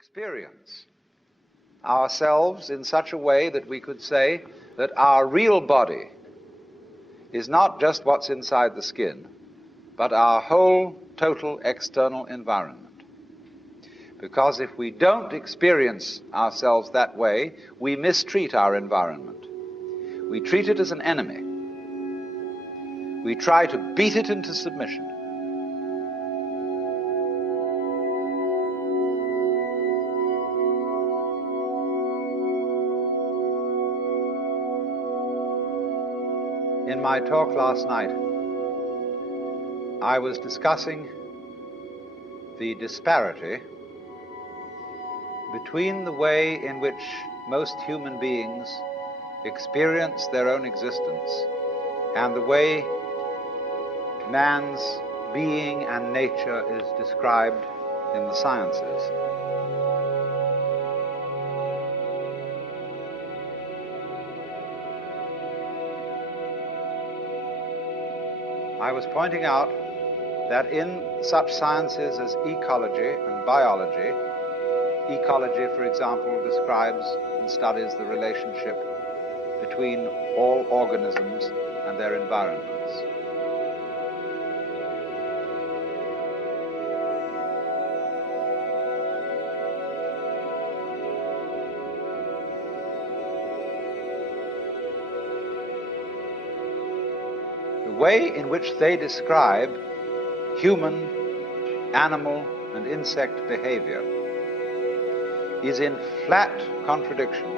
experience ourselves in such a way that we could say that our real body is not just what's inside the skin, but our whole total external environment. Because if we don't experience ourselves that way, we mistreat our environment. We treat it as an enemy. We try to beat it into submission. In my talk last night, I was discussing the disparity between the way in which most human beings experience their own existence and the way man's being and nature is described in the sciences. I was pointing out that in such sciences as ecology and biology, ecology, for example, describes and studies the relationship between all organisms and their environments. The way in which they describe human, animal, and insect behavior is in flat contradiction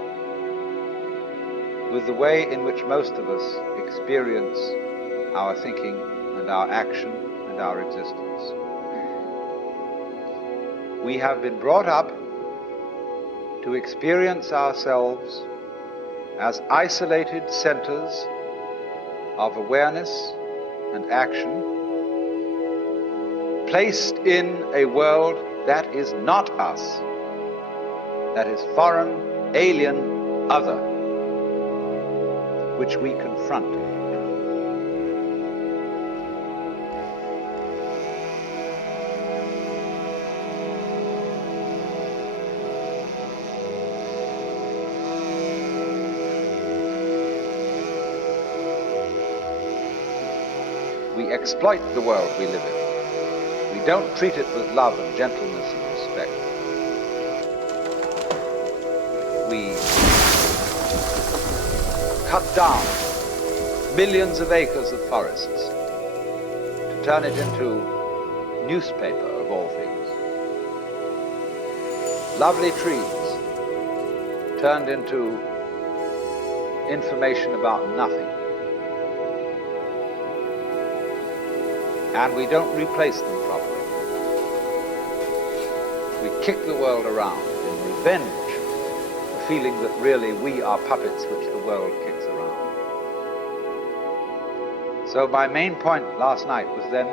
with the way in which most of us experience our thinking and our action and our existence. We have been brought up to experience ourselves as isolated centers of awareness and action, placed in a world that is not us, that is foreign, alien, other, which we confront. We exploit the world we live in. We don't treat it with love and gentleness and respect. We cut down millions of acres of forests to turn it into newspaper of all things. Lovely trees turned into information about nothing. And we don't replace them properly. We kick the world around in revenge, the feeling that really we are puppets which the world kicks around. So my main point last night was then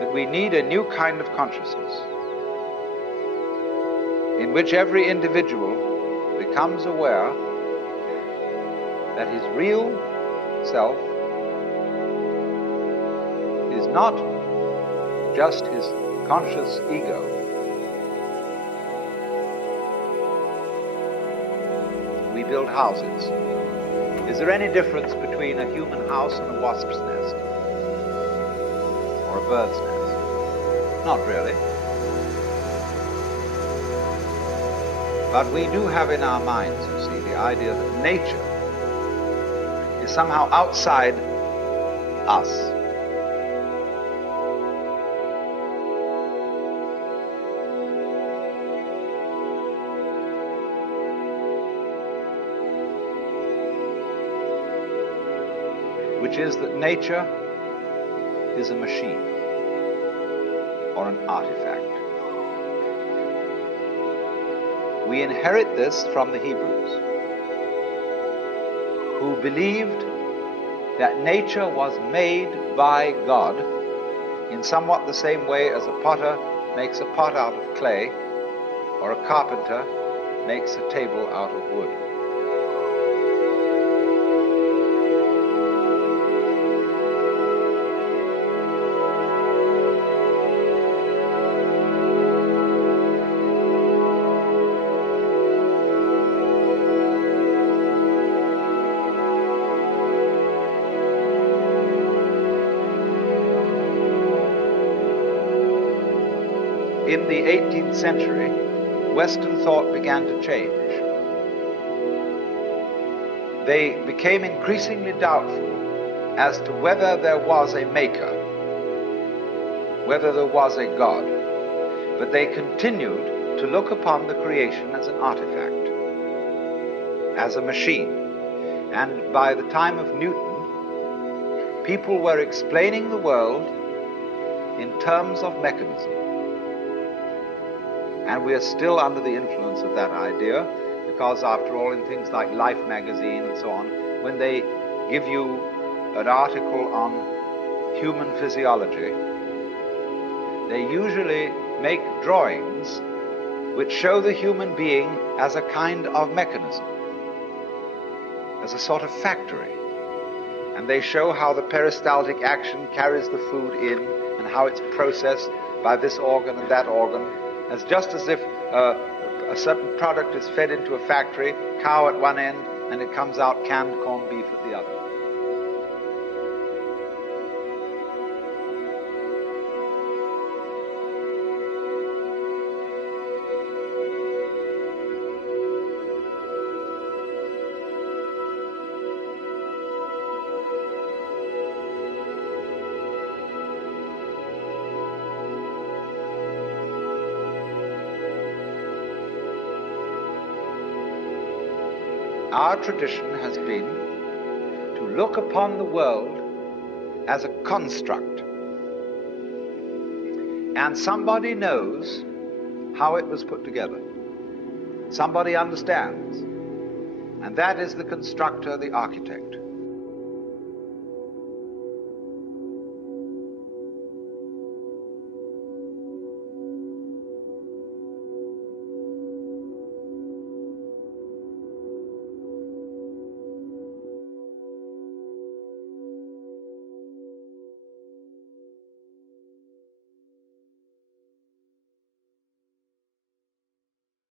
that we need a new kind of consciousness in which every individual becomes aware that his real self is not just his conscious ego, we build houses. Is there any difference between a human house and a wasp's nest? Or a bird's nest? Not really. But we do have in our minds, you see, the idea that nature is somehow outside us. Which is that nature is a machine or an artifact. We inherit this from the Hebrews, who believed that nature was made by God in somewhat the same way as a potter makes a pot out of clay or a carpenter makes a table out of wood. in the 18th century, Western thought began to change. They became increasingly doubtful as to whether there was a maker, whether there was a God, but they continued to look upon the creation as an artifact, as a machine. And by the time of Newton, people were explaining the world in terms of mechanism. And we are still under the influence of that idea, because after all, in things like Life magazine and so on, when they give you an article on human physiology, they usually make drawings which show the human being as a kind of mechanism, as a sort of factory. And they show how the peristaltic action carries the food in and how it's processed by this organ and that organ, as just as if a certain product is fed into a factory, cow at one end, and it comes out canned corned beef at the other. Our tradition has been to look upon the world as a construct, and somebody knows how it was put together. Somebody understands, and that is the constructor, the architect.